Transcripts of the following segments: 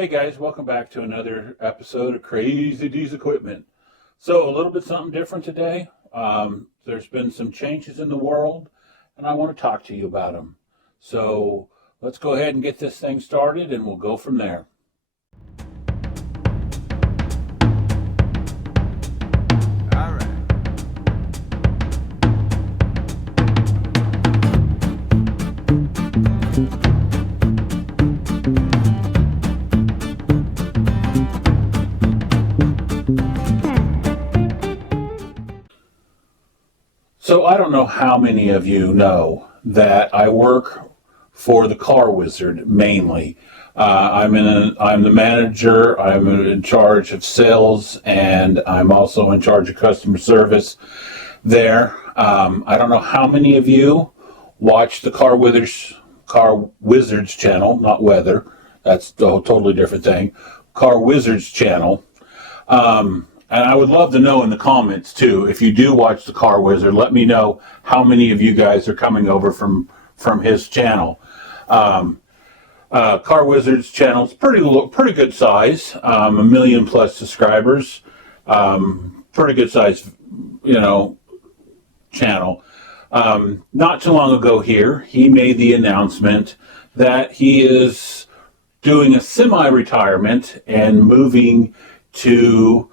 Hey guys, welcome back to another episode of Crazy D's Equipment. So a little bit something different today. There's been some changes in the world and I want to talk to you about them. So let's go ahead and get this thing started and we'll go from there. All right. So I don't know how many of you know that I work for the Car Wizard mainly. I'm the manager. I'm in charge of sales, and I'm also in charge of customer service there. I don't know how many of you watch the Car Wizards channel, not weather. That's a totally different thing. Car Wizards channel. And I would love to know in the comments too, if you do watch the Car Wizard, let me know how many of you guys are coming over from his channel. Car Wizard's channel is pretty good size, 1 million plus subscribers, pretty good size, channel. Not too long ago here, he made the announcement that he is doing a semi-retirement and moving to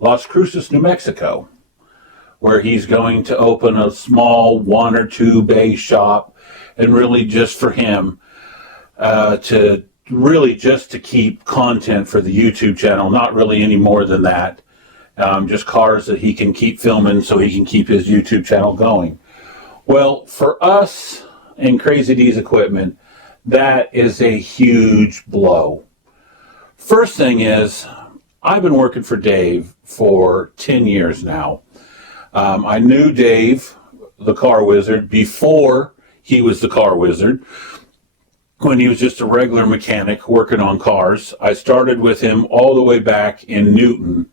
Las Cruces, New Mexico, where he's going to open a small 1 or 2 bay shop, and really just for him to keep content for the YouTube channel, not really any more than that. Just cars that he can keep filming so he can keep his YouTube channel going. Well, for us in Crazy D's Equipment, that is a huge blow. First thing is, I've been working for Dave for 10 years now. I knew Dave, the Car Wizard, before he was the Car Wizard, when he was just a regular mechanic working on cars. I started with him all the way back in Newton,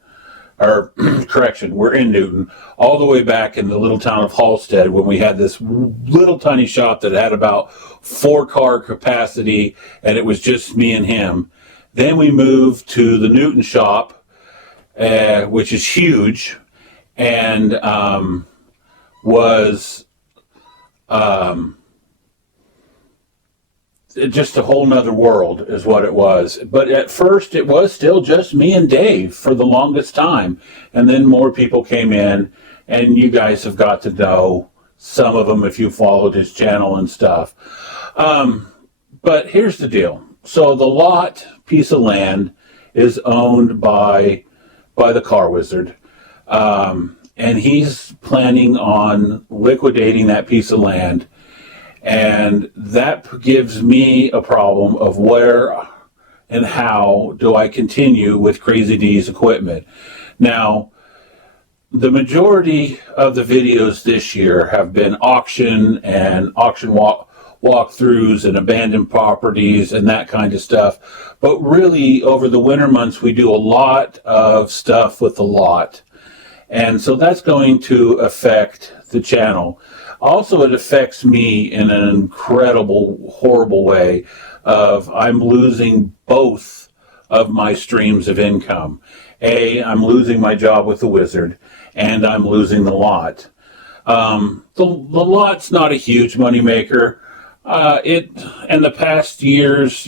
or correction, we're in Newton, all the way back in the little town of Halstead, when we had this little tiny shop that had about 4 car capacity, and it was just me and him. Then we moved to the Newton shop, which is huge, and was just a whole nother world is what it was. But at first it was still just me and Dave for the longest time. And then more people came in, and you guys have got to know some of them if you followed his channel and stuff. But here's the deal. So the lot piece of land is owned by the Car Wizard. And he's planning on liquidating that piece of land. And that gives me a problem of where and how do I continue with Crazy D's Equipment. Now, the majority of the videos this year have been auction walkthroughs and abandoned properties and that kind of stuff. But really, over the winter months, we do a lot of stuff with the lot. And so that's going to affect the channel. Also, it affects me in an incredible, horrible way of I'm losing both of my streams of income. I'm losing my job with the Wizard, and I'm losing the lot. The lot's not a huge moneymaker. In the past years,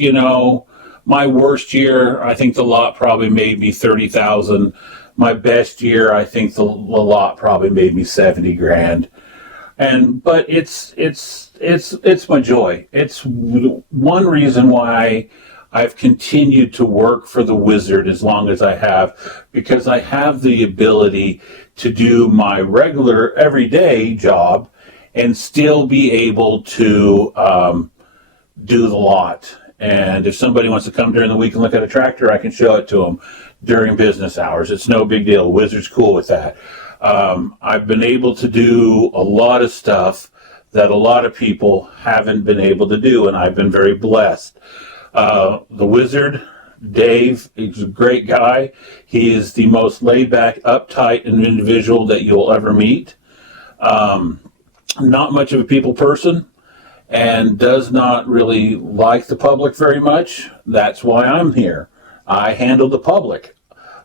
my worst year, I think the lot probably made me $30,000. My best year, I think the lot probably made me $70,000. But it's my joy. It's one reason why I've continued to work for the Wizard as long as I have, because I have the ability to do my regular everyday job and still be able to do the lot. And if somebody wants to come during the week and look at a tractor, I can show it to them during business hours. It's no big deal. Wizard's cool with that. I've been able to do a lot of stuff that a lot of people haven't been able to do, and I've been very blessed. The Wizard, Dave, he's a great guy. He is the most laid-back, uptight individual that you'll ever meet. Not much of a people person, and does not really like the public very much. That's why I'm here. I handle the public.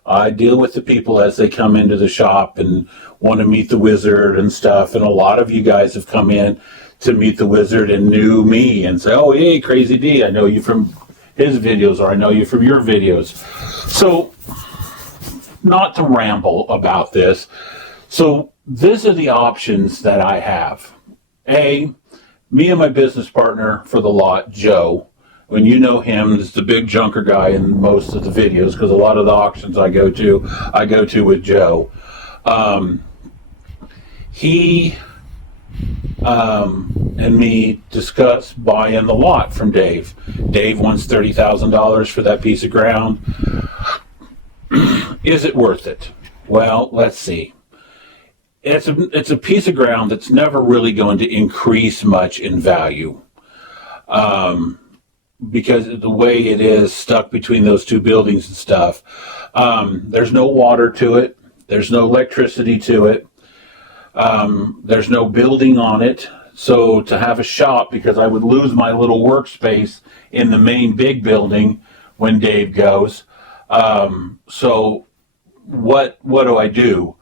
I deal with the people as they come into the shop and want to meet the wizard and stuff. And a lot of you guys have come in to meet the wizard and knew me and say, oh, hey, Crazy D, I know you from his videos, or I know you from your videos. So, not to ramble about this. So, these are the options that I have. A, me and my business partner for the lot, Joe. When you know him, is the big junker guy in most of the videos, because a lot of the auctions I go to with Joe. He and me discuss buying the lot from Dave. Dave wants $30,000 for that piece of ground. Is it worth it? Well, let's see. It's a piece of ground that's never really going to increase much in value. Because of the way it is stuck between those two buildings and stuff. There's no water to it. There's no electricity to it. There's no building on it. So to have a shop, because I would lose my little workspace in the main big building when Dave goes. So what do I do?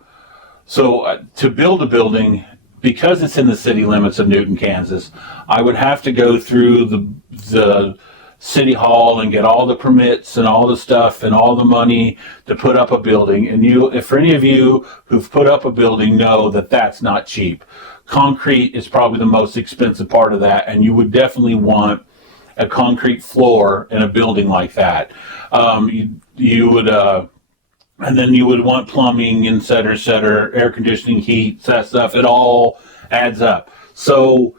So to build a building, because it's in the city limits of Newton, Kansas, I would have to go through the city hall and get all the permits and all the stuff and all the money to put up a building. And if for any of you who've put up a building know that that's not cheap. Concrete is probably the most expensive part of that, and you would definitely want a concrete floor in a building like that. You would, and then you would want plumbing, et cetera, air conditioning, heat, that stuff. It all adds up. So,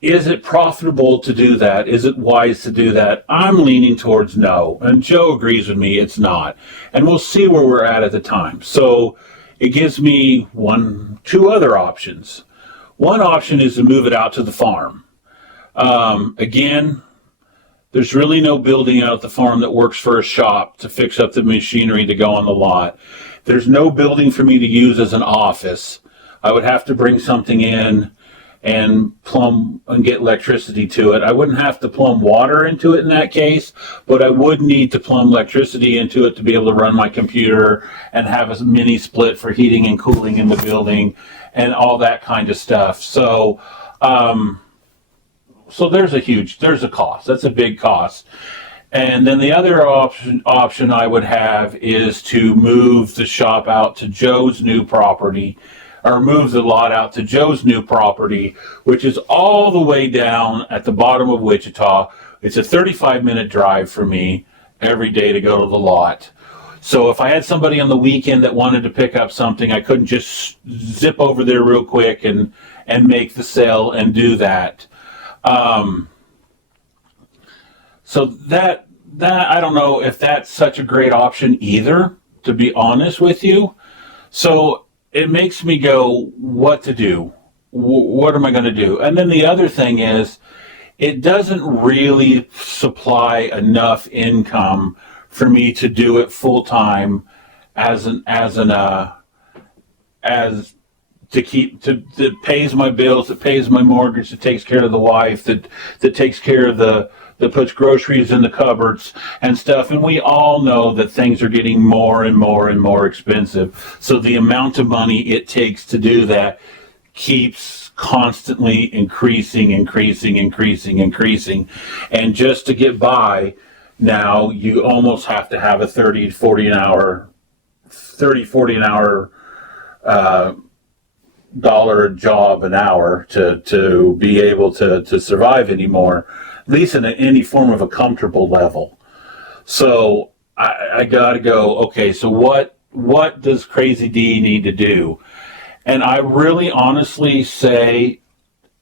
is it profitable to do that? Is it wise to do that? I'm leaning towards no. And Joe agrees with me, it's not. And we'll see where we're at the time. So it gives me two other options. One option is to move it out to the farm. Again, there's really no building out at the farm that works for a shop to fix up the machinery to go on the lot. There's no building for me to use as an office. I would have to bring something in and plumb and get electricity to it. I wouldn't have to plumb water into it in that case, but I would need to plumb electricity into it to be able to run my computer and have a mini split for heating and cooling in the building and all that kind of stuff. So, so there's a cost. That's a big cost. And then the other option I would have is to move the shop out to Joe's new property, or move the lot out to Joe's new property, which is all the way down at the bottom of Wichita. It's a 35-minute drive for me every day to go to the lot. So if I had somebody on the weekend that wanted to pick up something, I couldn't just zip over there real quick and make the sale and do that. So that I don't know if that's such a great option either, to be honest with you. So it makes me go, what to do? What am I going to do? And then the other thing is, it doesn't really supply enough income for me to do it full time that pays my bills, that pays my mortgage, that takes care of the wife, that takes care of that puts groceries in the cupboards and stuff. And we all know that things are getting more and more and more expensive. So the amount of money it takes to do that keeps constantly increasing. And just to get by, now you almost have to have a 40 an hour dollar job an hour to be able to survive anymore, at least in any form of a comfortable level. So I gotta go, okay, so what does Crazy D need to do? And I really honestly say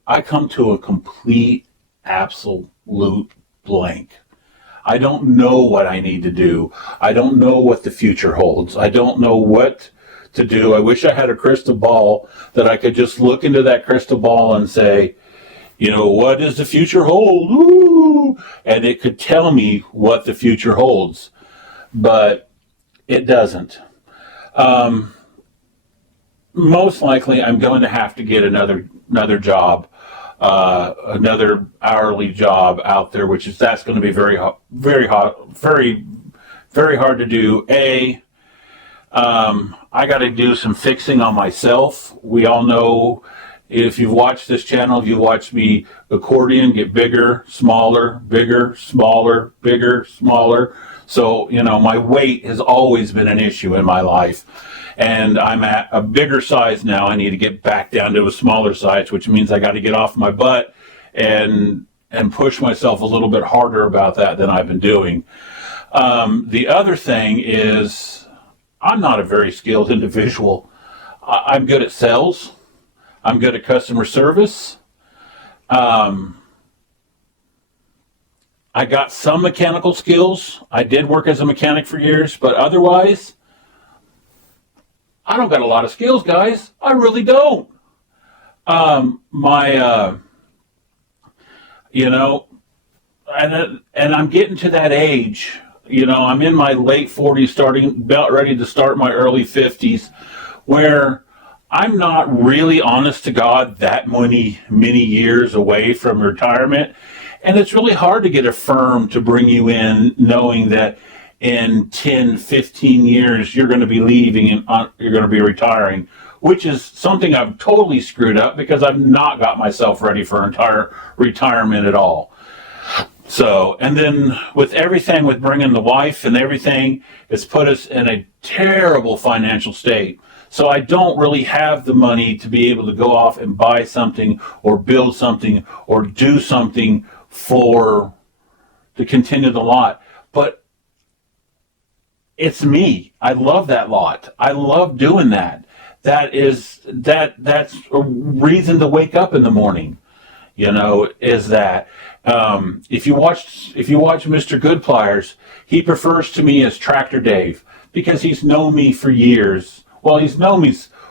I come to a complete, absolute blank. I don't know what I need to do. I don't know what the future holds. I don't know what to do. I wish I had a crystal ball that I could just look into that crystal ball and say, what does the future hold? Ooh! And it could tell me what the future holds, but it doesn't. Most likely I'm going to have to get another job. another hourly job out there, that's going to be very hard to do. I got to do some fixing on myself. We all know, if you've watched this channel, you watch me accordion, get bigger, smaller, bigger, smaller, bigger, smaller. So, my weight has always been an issue in my life. And I'm at a bigger size now. I need to get back down to a smaller size, which means I got to get off my butt and push myself a little bit harder about that than I've been doing. The other thing is, I'm not a very skilled individual. I'm good at sales. I'm good at customer service. I got some mechanical skills. I did work as a mechanic for years, but otherwise, I don't got a lot of skills, guys. I really don't. And I'm getting to that age. I'm in my late 40s, about ready to start my early 50s, where I'm not really, honest to God, that many years away from retirement. And it's really hard to get a firm to bring you in knowing that in 10, 15 years, you're going to be leaving and you're going to be retiring, which is something I've totally screwed up because I've not got myself ready for entire retirement at all. So, and then with everything, with bringing the wife and everything, it's put us in a terrible financial state. So I don't really have the money to be able to go off and buy something or build something or do something to continue the lot. But it's me. I love that lot. I love doing that. That's a reason to wake up in the morning, is that. If you watch Mr. Goodpliers, he prefers to me as Tractor Dave because he's known me for years. Well,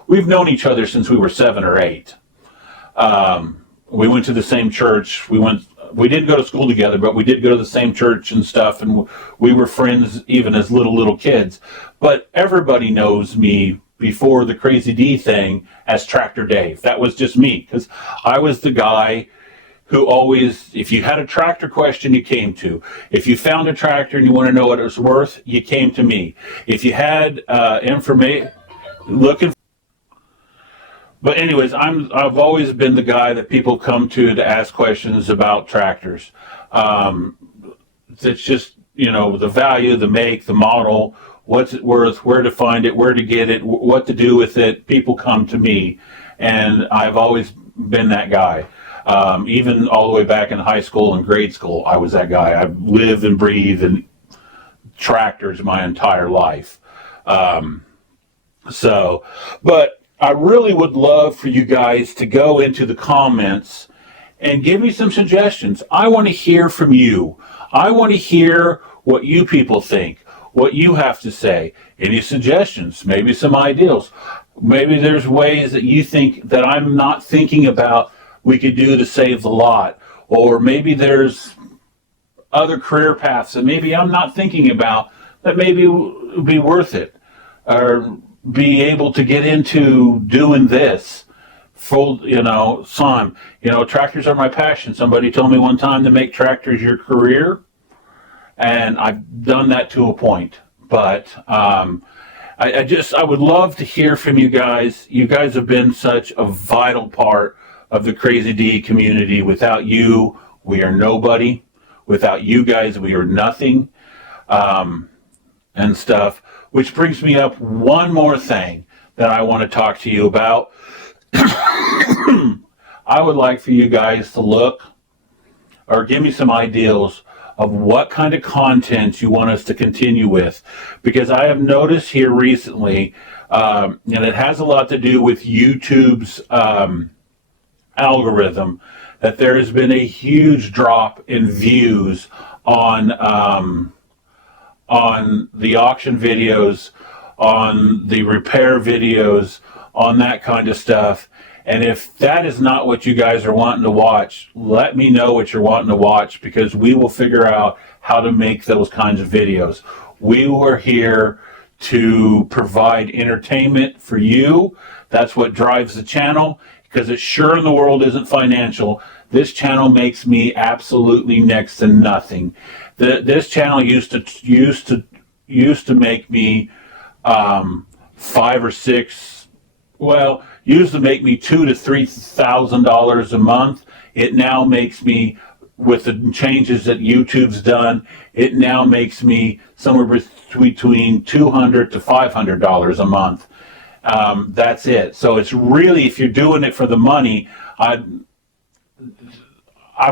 we've known each other since we were 7 or 8. We went to the same church. We didn't go to school together, but we did go to the same church and stuff, and we were friends even as little kids. But everybody knows me before the Crazy D thing as Tractor Dave. That was just me, because I was the guy who always, if you had a tractor question, you came to. If you found a tractor and you want to know what it was worth, you came to me. If you had information, looking. But anyways, I've always been the guy that people come to ask questions about tractors. It's just, the value, the make, the model, what's it worth, where to find it, where to get it, what to do with it. People come to me, and I've always been that guy. Even all the way back in high school and grade school, I was that guy. I've lived and breathed in tractors my entire life. But I really would love for you guys to go into the comments and give me some suggestions. I want to hear from you. I want to hear what you people think, what you have to say. Any suggestions, maybe some ideas. Maybe there's ways that you think that I'm not thinking about we could do to save the lot. Or maybe there's other career paths that maybe I'm not thinking about that maybe would be worth it. Or be able to get into doing this full, time. Tractors are my passion. Somebody told me one time to make tractors your career, and I've done that to a point. But I would love to hear from you guys. You guys have been such a vital part of the Crazy D community. Without you, we are nobody. Without you guys, we are nothing, and stuff. Which brings me up one more thing that I want to talk to you about. I would like for you guys to look or give me some ideas of what kind of content you want us to continue with. Because I have noticed here recently, and it has a lot to do with YouTube's algorithm, that there has been a huge drop in views on the auction videos, on the repair videos, on that kind of stuff. And if that is not what you guys are wanting to watch, let me know what you're wanting to watch, because we will figure out how to make those kinds of videos. We were here to provide entertainment for you. That's what drives the channel, because it sure in the world isn't financial. This channel makes me absolutely next to nothing. This channel used to make me 5 or 6. Well, used to make me $2,000 to $3,000 a month. It now makes me, with the changes that YouTube's done, it now makes me somewhere between $200 to $500 a month. That's it. So it's really, if you're doing it for the money, I'm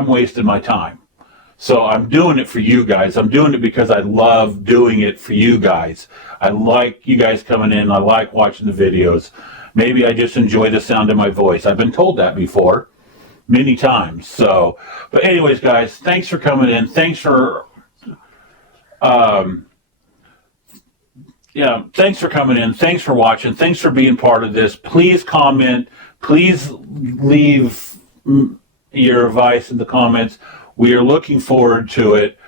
wasting my time. So I'm doing it for you guys. I'm doing it because I love doing it for you guys. I like you guys coming in. I like watching the videos. Maybe I just enjoy the sound of my voice. I've been told that before many times. So, but anyways, guys, thanks for coming in. Thanks for, thanks for coming in. Thanks for watching. Thanks for being part of this. Please comment. Please leave your advice in the comments. We are looking forward to it.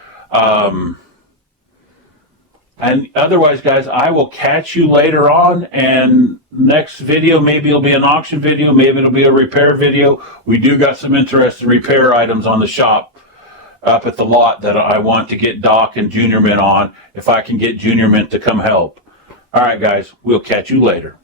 And otherwise, guys, I will catch you later on. And next video, maybe it'll be an auction video. Maybe it'll be a repair video. We do got some interesting repair items on the shop up at the lot that I want to get Doc and Junior Mint on, if I can get Junior Mint to come help. All right, guys, we'll catch you later.